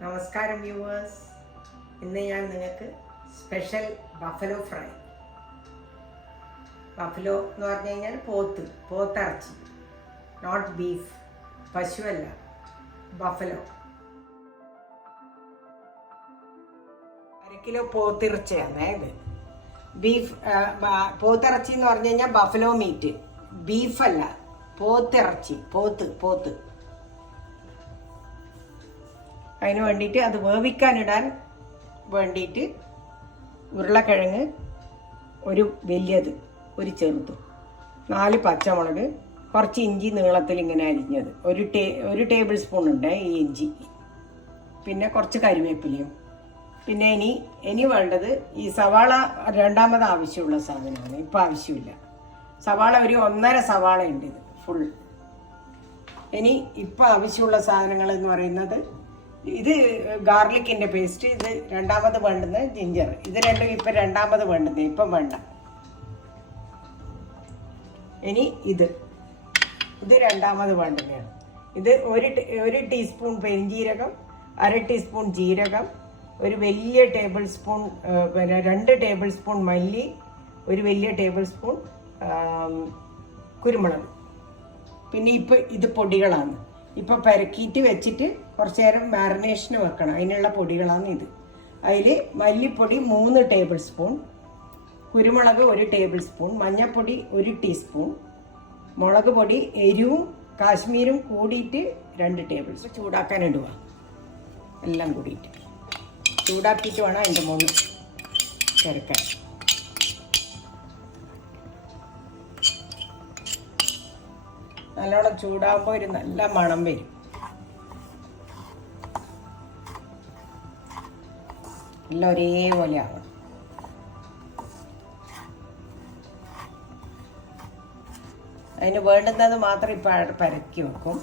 നമസ്കാരം വ്യൂവേഴ്സ്. ഇന്ന് ഞാൻ നിങ്ങൾക്ക് സ്പെഷ്യൽ ബഫലോ ഫ്രൈ, ബഫലോ എന്ന് പറഞ്ഞു കഴിഞ്ഞാൽ പോത്തിറച്ചി, നോട്ട് ബീഫ്, പശുവല്ല, ബഫലോ. 1 കിലോ പോത്തിറച്ചിയാണ് ഇത്. ബീഫ് പോത്തിറച്ചി എന്ന് പറഞ്ഞു കഴിഞ്ഞാൽ ബഫലോ മീറ്റ്, ബീഫല്ല, പോത്തിറച്ചി, പോത്ത്. അതിന് വേണ്ടിയിട്ട് അത് വേവിക്കാനിടാൻ വേണ്ടിയിട്ട് ഉരുളക്കിഴങ്ങ് ഒരു വലിയത്, ഒരു ചെറുത്, 4 പച്ചമുളക്, കുറച്ച് ഇഞ്ചി നീളത്തിൽ ഇങ്ങനെ അരിഞ്ഞത്, ഒരു ടേബിൾ സ്പൂൺ ഉണ്ട് ഈ ഇഞ്ചി, പിന്നെ കുറച്ച് കരിവേപ്പിലയും. പിന്നെ ഇനി വേണ്ടത് ഈ സവാള രണ്ടാമത് ആവശ്യമുള്ള സാധനമാണ്, ഇപ്പം ആവശ്യമില്ല. സവാള ഒരു 1.5 സവാള ഉണ്ട് ഇത് ഫുൾ. ഇനി ഇപ്പം ആവശ്യമുള്ള സാധനങ്ങൾ എന്ന് പറയുന്നത് ഇത് ഗാർലിക്കിൻ്റെ പേസ്റ്റ്, ഇത് രണ്ടാമത് വേണ്ടുന്നത് ജിഞ്ചർ, ഇത് രണ്ടും ഇപ്പം രണ്ടാമത് വേണ്ടുന്നത്, ഇപ്പം വേണ്ട. ഇനി ഇത് രണ്ടാമത് വേണ്ടുന്നതാണ്. ഇത് ഒരു ടീസ്പൂൺ പെരിഞ്ജീരകം, 1/2 ടീസ്പൂൺ ജീരകം, ഒരു വലിയ ടേബിൾ സ്പൂൺ, 2 ടേബിൾ സ്പൂൺ മല്ലി, ഒരു വലിയ ടേബിൾ സ്പൂൺ കുരുമുളക്. പിന്നെ ഇത് പൊടികളാണ്. ഇപ്പം പെരക്കിയിട്ട് വെച്ചിട്ട് കുറച്ച് നേരം മാരിനേഷന് വെക്കണം, അതിനുള്ള പൊടികളാണ് ഇത്. അതിൽ മല്ലിപ്പൊടി 3 ടേബിൾ സ്പൂൺ, കുരുമുളക് 1 ടേബിൾ സ്പൂൺ, മഞ്ഞൾപ്പൊടി 1 ടീസ്പൂൺ, മുളക് പൊടി എരിവും കാശ്മീരും കൂടിയിട്ട് 2 ടേബിൾ സ്പൂൺ. ചൂടാക്കാൻ ഇടുക, എല്ലാം കൂടിയിട്ട് ചൂടാക്കിയിട്ട് വേണം അതിൻ്റെ മുകളിൽ ചേർക്കാൻ. നല്ലോണം ചൂടാകുമ്പോൾ ഒരു നല്ല മണം വരും. എല്ലാം ഒരേപോലെ ആവണം. അതിന് വേണ്ടുന്നത് മാത്രം ഇപ്പം പരക്കി വെക്കും,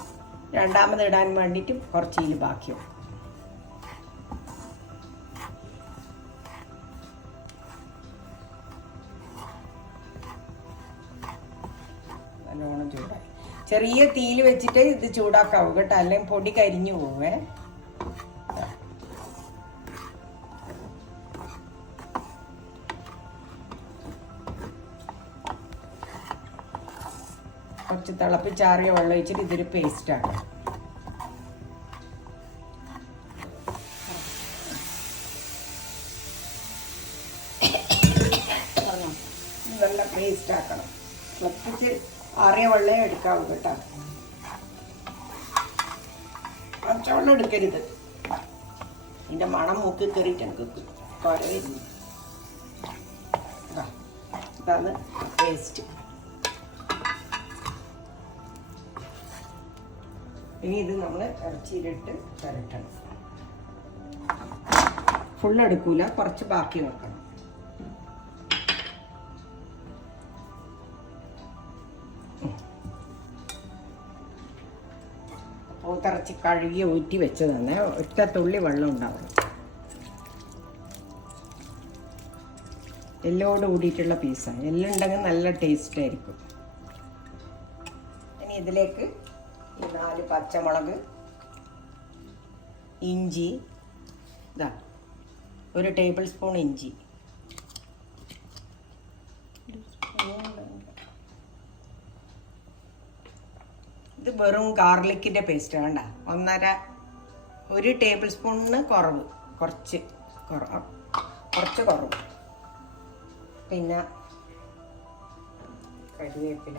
രണ്ടാമത് ഇടാൻ വേണ്ടിയിട്ട് കുറച്ച് ഇതിൽ ബാക്കി വെക്കും. നല്ലോണം ചൂടായി ചെറിയ തീയിൽ വെച്ചിട്ട് ഇത് ചൂടാക്കാവൂ കേട്ടോ, അല്ലെങ്കിൽ പൊടി കരിഞ്ഞു പോവേ. കുറച്ച് തിളപ്പിച്ചാറിയ വെള്ളം ഒഴിച്ചിട്ട് ഇതൊരു പേസ്റ്റാണ്. നല്ല പേസ്റ്റ് ആക്കണം. തിളപ്പിച്ച് ആറിയ വെള്ളം എടുക്കാവൂ കേട്ടോ, പച്ചവെള്ളം എടുക്കരുത്. ഇതിൻ്റെ മണം മൂക്കി കയറിയിട്ട് എനിക്ക് കുര വരുന്നു. ഇതാണ് പേസ്റ്റ്. ഇനി ഇത് നമ്മൾ ഇറച്ചിയിലിട്ട് പുരട്ടണം. ഫുൾ എടുക്കൂല, കുറച്ച് ബാക്കി വെക്കണം. പോത്തിറച്ചി കഴുകി ഊറ്റി വെച്ചതാണ്, ഒറ്റ തുള്ളി വെള്ളം ഉണ്ടാവും. എല്ലോട് കൂടിയിട്ടുള്ള പീസാണ്, എല്ലാം ഉണ്ടെങ്കിൽ നല്ല ടേസ്റ്റ് ആയിരിക്കും. ഇനി ഇതിലേക്ക് 4 പച്ചമുളക്, ഇഞ്ചി, 1 ടേബിൾ സ്പൂൺ ഇഞ്ചി, ഇത് വെറും ഗാർലിക്കിൻ്റെ പേസ്റ്റ് വേണ്ട, 1 ടേബിൾ സ്പൂണിന് കുറച്ച് കുറവ്. പിന്നെ കരിവേപ്പില,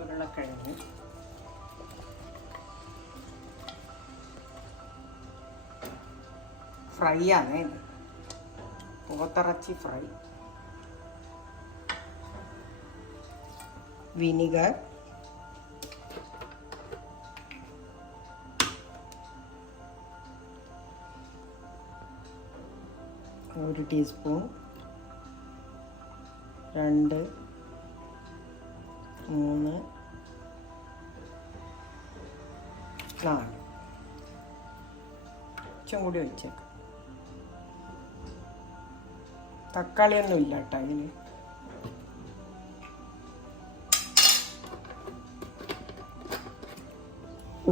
ഉരുളക്കിഴങ്ങ്, ഫ്രൈ ആണ് ഇത്, പോത്തിറച്ചി ഫ്രൈ. വിനിഗർ, ഒരു ടീസ്പൂൺ, 2, 3, 4 കുറച്ചും കൂടി ഒഴിച്ചേക്കാം. തക്കാളിയൊന്നും ഇല്ല കേട്ടോ അതിൽ.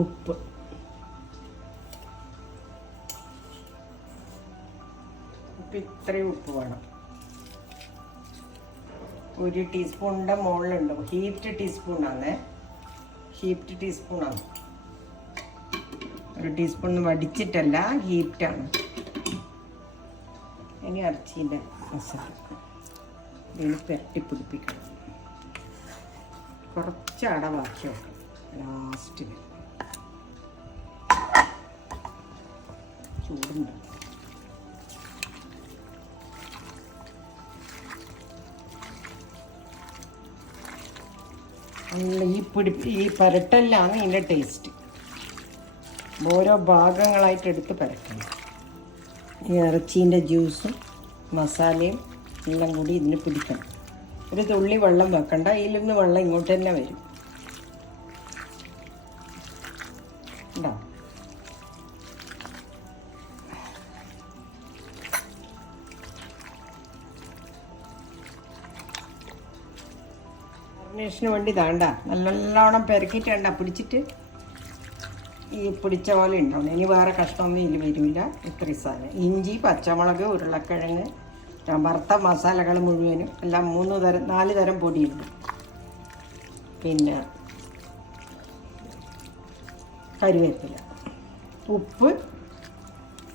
ഉപ്പ്, ഇത്രയും ഉപ്പ് വേണം. 1 ടീസ്പൂണിൻ്റെ മുകളിലുണ്ട്. ഹീപ്ഡ് ടീസ്പൂണാണ്. 1 ടീസ്പൂൺ വടിച്ചിട്ടല്ല, ഹീപ്റ്റാണ്. ഇനി ഇറച്ചീൻ്റെ മസാല ഇതിന് പെരട്ടിപ്പിടിപ്പിക്കണം. കുറച്ച് അടവാക്കി വെക്കണം. ലാസ്റ്റിൽ ചൂടുണ്ട്. ഈ പരട്ടെല്ലാണ് ഇതിൻ്റെ ടേസ്റ്റ്. ഓരോ ഭാഗങ്ങളായിട്ട് എടുത്ത് പരട്ടണം. ഈ ഇറച്ചീൻ്റെ ജ്യൂസും മസാലയും എല്ലാം കൂടി ഇതിന് പിടിക്കണം. ഒരു തുള്ളി വെള്ളം വെക്കണ്ട, ഇതിൽ നിന്ന് വെള്ളം ഇങ്ങോട്ട് തന്നെ വരും. ഉണ്ടാവും. മാരിനേഷന് വേണ്ടി താണ്ട നല്ലോണം പെരക്കിയിട്ട് പിടിച്ചിട്ട് ഈ പിടിച്ച പോലെ ഉണ്ടാവും. ഇനി വേറെ കഷ്ണമൊന്നും ഇതിൽ വരില്ല. ഇത്രയും സാധനം: ഇഞ്ചി, പച്ചമുളക്, ഉരുളക്കിഴങ്ങ്, വറുത്ത മസാലകൾ മുഴുവനും എല്ലാം 4 തരം പൊടിയുണ്ട്. പിന്നെ കരിവേപ്പില, ഉപ്പ്,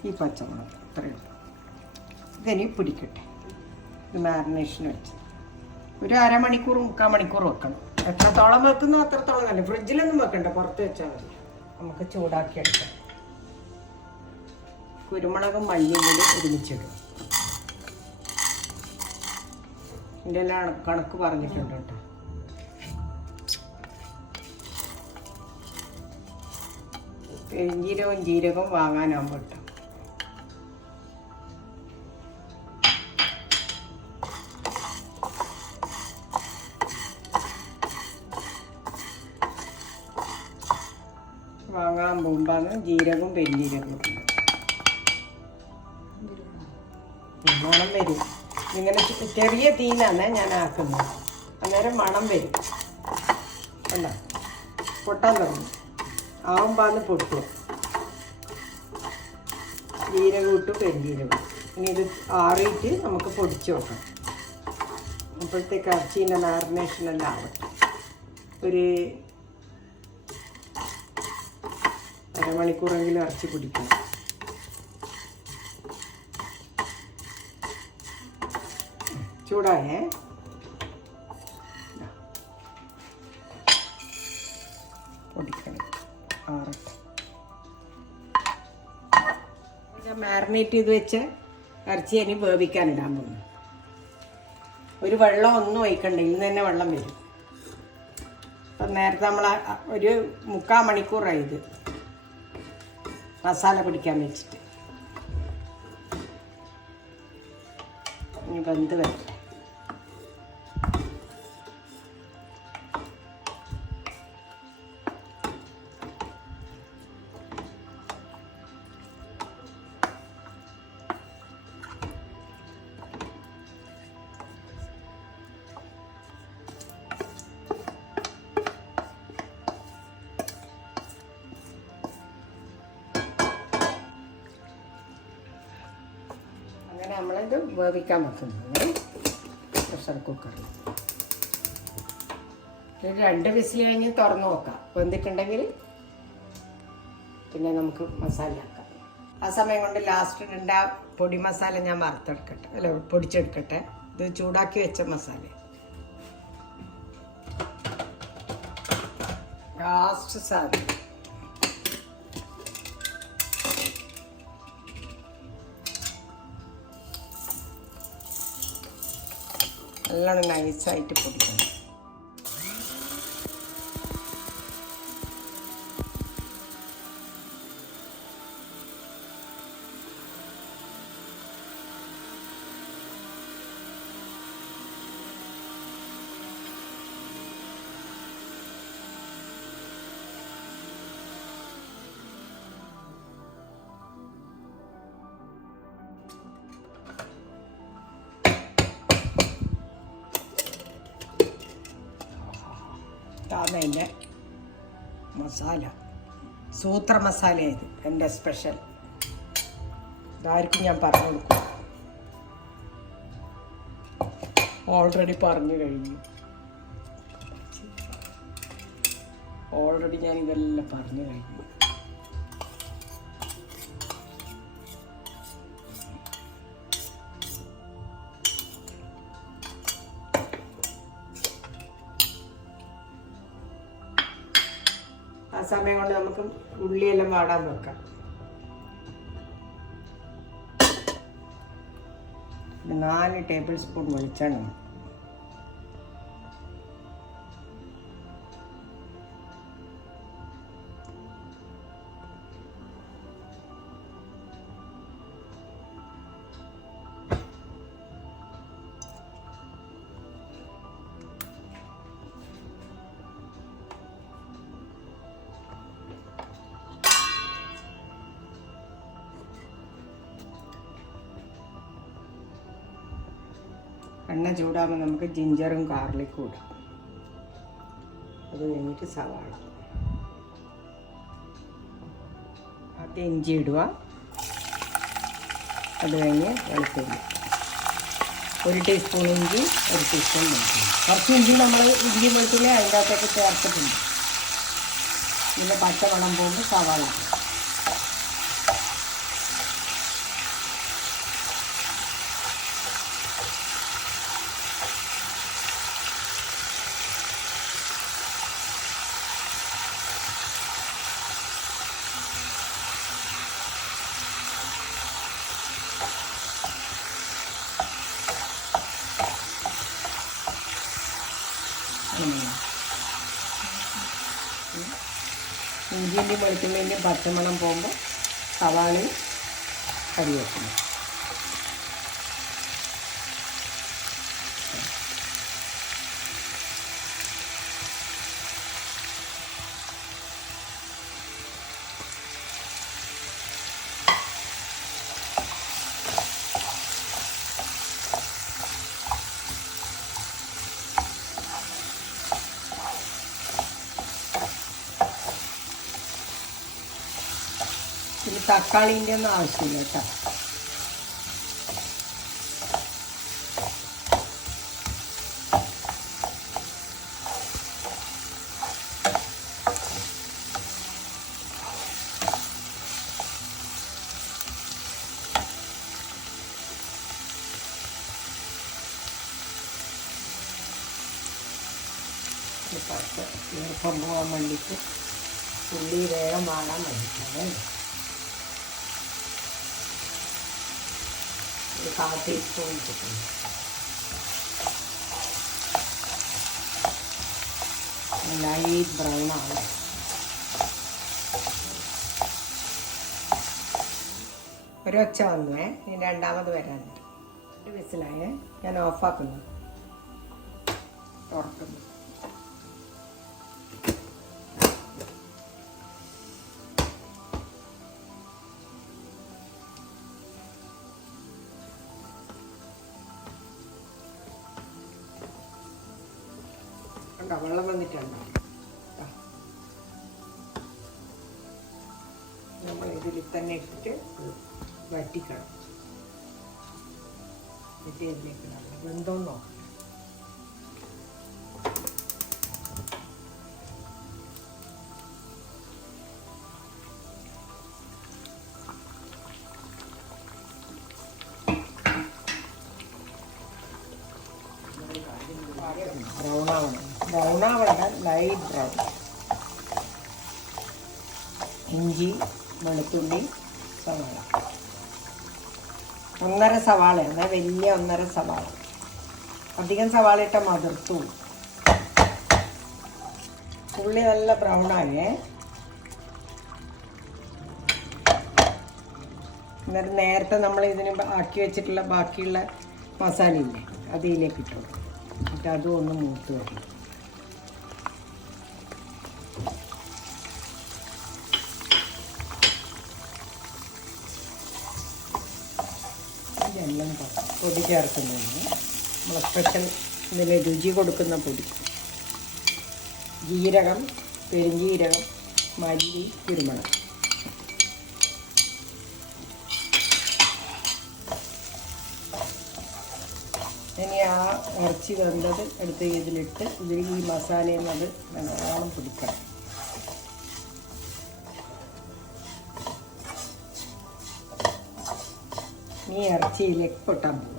ഈ പച്ചമുളക്, ഇത്രയും. ഇതിനി പിടിക്കട്ടെ. ഇത് മാരിനേഷന് വെച്ച് ഒരു അരമണിക്കൂർ 3/4 മണിക്കൂർ വെക്കണം. എത്രത്തോളം വെക്കുന്നോ അത്രത്തോളം നല്ല. ഫ്രിഡ്ജിലൊന്നും വെക്കണ്ട, പുറത്ത് വെച്ചാൽ മതി. നമുക്ക് ചൂടാക്കി എടുക്കാം. കുരുമുളകും മല്ലിയും കൂടി ഒരുമിച്ചിടും. ഇതിൻ്റെ എല്ലാം കണക്ക് പറഞ്ഞിട്ടുണ്ട് കേട്ടോ. പെരിഞ്ജീരകവും ജീരകവും വാങ്ങാനാകുമ്പോൾ കേട്ടോ. വാങ്ങാൻ പോകുമ്പോഴാണ് ജീരകവും പെരിഞ്ജീരകവും മണം വരും. ഇങ്ങനെ ചെറിയ തീയിലാണ് ഞാൻ ആക്കുന്നത്. അന്നേരം മണം വരും. അല്ല, പൊട്ടാൻ തുടങ്ങും. ആവുമ്പോഴാണ് പൊട്ടുക. ജീരകം ഇട്ടു, പെരിഞ്ജീരകം. ഇനി ഇത് ആറിയിട്ട് നമുക്ക് പൊടിച്ച് വെക്കണം. അപ്പോഴത്തേക്ക് ഇറച്ചീൻ്റെ മാരിനേഷനെല്ലാം ആവട്ടെ. ഒരു അരമണിക്കൂറെങ്കിലും ഇറച്ചി പിടിക്കണം. ചൂടായേ. പൊടിക്കണം, ആറട്ടെ. മാരിനേറ്റ് ചെയ്ത് വെച്ച് ഇറച്ചി ഇനി വേവിക്കാനിടാൻ പോകുന്നു. ഒരു വെള്ളം ഒന്നും ഒഴിക്കണ്ട, ഇന്ന് തന്നെ വെള്ളം വരും. അപ്പം നേരത്തെ നമ്മൾ ഒരു 3/4 മണിക്കൂറായി ഇത് മസാല പിടിക്കാൻ വെച്ചിട്ട്. ഇനി വെന്ത് വരട്ടെ. അങ്ങനെ നമ്മളിത് വേവിക്കാൻ വെക്കുന്നത് പ്രഷർ കുക്കറിൽ. ഒരു 2 വിസിൽ കഴിഞ്ഞ് തുറന്ന് നോക്കാം. വെന്തിട്ടുണ്ടെങ്കിൽ പിന്നെ നമുക്ക് മസാല ആക്കാം. ആ സമയം കൊണ്ട് ലാസ്റ്റ് ഇടേണ്ട പൊടി മസാല ഞാൻ വറുത്തെടുക്കട്ടെ, അല്ല പൊടിച്ചെടുക്കട്ടെ. ഇത് ചൂടാക്കി വെച്ച മസാല ലാസ്റ്റ് സാധനം. നല്ലോണം നൈസായിട്ട് പൊടിക്കണം. ഇതാണ് അതിൻ്റെ മസാല. സൂത്ര മസാല ഇത് എൻ്റെ സ്പെഷ്യൽ. ഇതായിരിക്കും ഞാൻ പറഞ്ഞു കൊടുക്കും. ഓൾറെഡി പറഞ്ഞു കഴിഞ്ഞു. ഞാൻ ഇതെല്ലാം പറഞ്ഞു കഴിഞ്ഞു. ആ സമയം കൊണ്ട് നമുക്ക് ഉള്ളിയെല്ലാം വാടാൻ വെക്കാം. 4 ടേബിൾ സ്പൂൺ വെളിച്ചെണ്ണ. എണ്ണ ചൂടാകുമ്പോൾ നമുക്ക് ജിഞ്ചറും ഗാർലിക്കും ഇടാം. അത് കഴിഞ്ഞിട്ട് സവാള, ആദ്യം ഇഞ്ചി ഇടുക. അത് കഴിഞ്ഞ് വെളുത്തുള്ളി, 1 ടീസ്പൂൺ ഇഞ്ചി, 1 ടീസ്പൂൺ വെളുത്തുള്ളി. കുറച്ച് ഇഞ്ചി നമ്മൾ ഇഞ്ചി വെളുത്തുള്ളി അതിൻ്റെ അകത്തേക്ക് ചേർത്തിട്ടുണ്ട്. പിന്നെ പച്ചമണം പോകുമ്പോൾ സവാള. ഇഞ്ചിൻ്റെയും വെളുത്തുള്ളിൻ്റെയും പച്ചമണം പോകുമ്പോൾ സവാളയും കറിവേപ്പില. ഇനി തക്കാളീൻ്റെ ഒന്നും ആവശ്യമില്ല കേട്ടോ. ഈർപ്പം പോകാൻ വേണ്ടിയിട്ട് ഉള്ളി വേഗം വാങ്ങാൻ വേണ്ടിയിട്ടാണ്. 1/4 ടീസ്പൂൺ ഇട്ടിട്ടുണ്ട്. ലൈറ്റ് ബ്രൗൺ ആണ്. ഒരൊച്ച വന്നുവേ, ഇനി രണ്ടാമത് വരാനുണ്ട്. 1 വിസിലായേ. ഞാൻ ഓഫാക്കുന്നു, തുറക്കുന്നു. വെള്ളം വന്നിട്ടുണ്ട്. നമ്മൾ ഇതിൽ തന്നെ ഇട്ടിട്ട് വറ്റിക്കണം. ഇതിലേക്ക് വെന്തോന്ന് നോക്കണം. ബ്രൗൺ ആവണ്ട, ലൈറ്റ് ബ്രൗൺ. ഇഞ്ചി, വെളുത്തുള്ളി, സവാള. 1.5 സവാള, എന്നാൽ വലിയ 1.5 സവാള. അധികം സവാള ഇട്ട മതിർത്തു. ഉള്ളി നല്ല ബ്രൗൺ ആയേ. എന്നിട്ട് നേരത്തെ നമ്മൾ ഇതിന് ആക്കി വെച്ചിട്ടുള്ള ബാക്കിയുള്ള മസാലയില്ലേ, അത് ഇതിലേക്ക് ഇട്ടു. എന്നിട്ട് അതും ഒന്ന് മൂത്ത് വരും. ഇതെല്ലാം പൊടി ചേർക്കുന്നതാണ് നമ്മളെ സ്പെഷ്യൽ. ഇതിൽ രുചി കൊടുക്കുന്ന പൊടി. ജീരകം, പെരുംജീരകം, മല്ലി, കുരുമുളക്. ഇനി ആ ഇറച്ചി വെന്തത് എടുത്ത് ഇതിലിട്ട് ഇതിൽ ഈ മസാലയും അത് നല്ലോണം പിടിക്കണം. ഈ ഇറച്ചിയിലേക്ക് പൊട്ടാൻ പോവുക.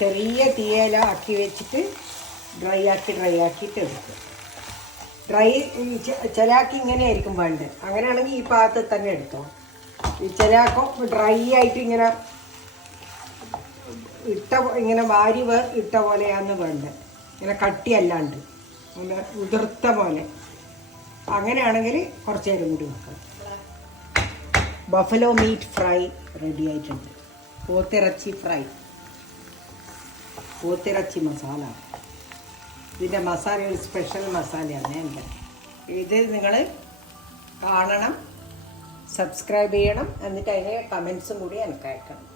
ചെറിയ തീയിലാക്കി വെച്ചിട്ട് ഡ്രൈ ആക്കിയിട്ട് എടുക്കും. ചിലാക്കി ഇങ്ങനെ ആയിരിക്കും വേണ്ടത്. അങ്ങനെയാണെങ്കിൽ ഈ പാത്രത്തിൽ തന്നെ എടുത്തോ. ഈ ചിലാക്കോ ഡ്രൈ ആയിട്ട് ഇങ്ങനെ ഇങ്ങനെ വാരി ഇട്ട പോലെയാണ് വേണ്ടത്. ഇങ്ങനെ കട്ടിയല്ലാണ്ട് ഇങ്ങനെ ഉതിർത്ത പോലെ. അങ്ങനെയാണെങ്കിൽ കുറച്ച് നേരം കൂടി വെക്കാം. ബഫലോ മീറ്റ് ഫ്രൈ റെഡി ആയിട്ടുണ്ട്. പോത്തിറച്ചി ഫ്രൈ, പോത്തിറച്ചി മസാല. ഇതിൻ്റെ മസാല ഒരു സ്പെഷ്യൽ മസാലയാണ് എൻ്റെ. ഇത് നിങ്ങൾ കാണണം, സബ്സ്ക്രൈബ് ചെയ്യണം, എന്നിട്ട് അതിന് കമൻസും കൂടി എനിക്ക് അയക്കണം.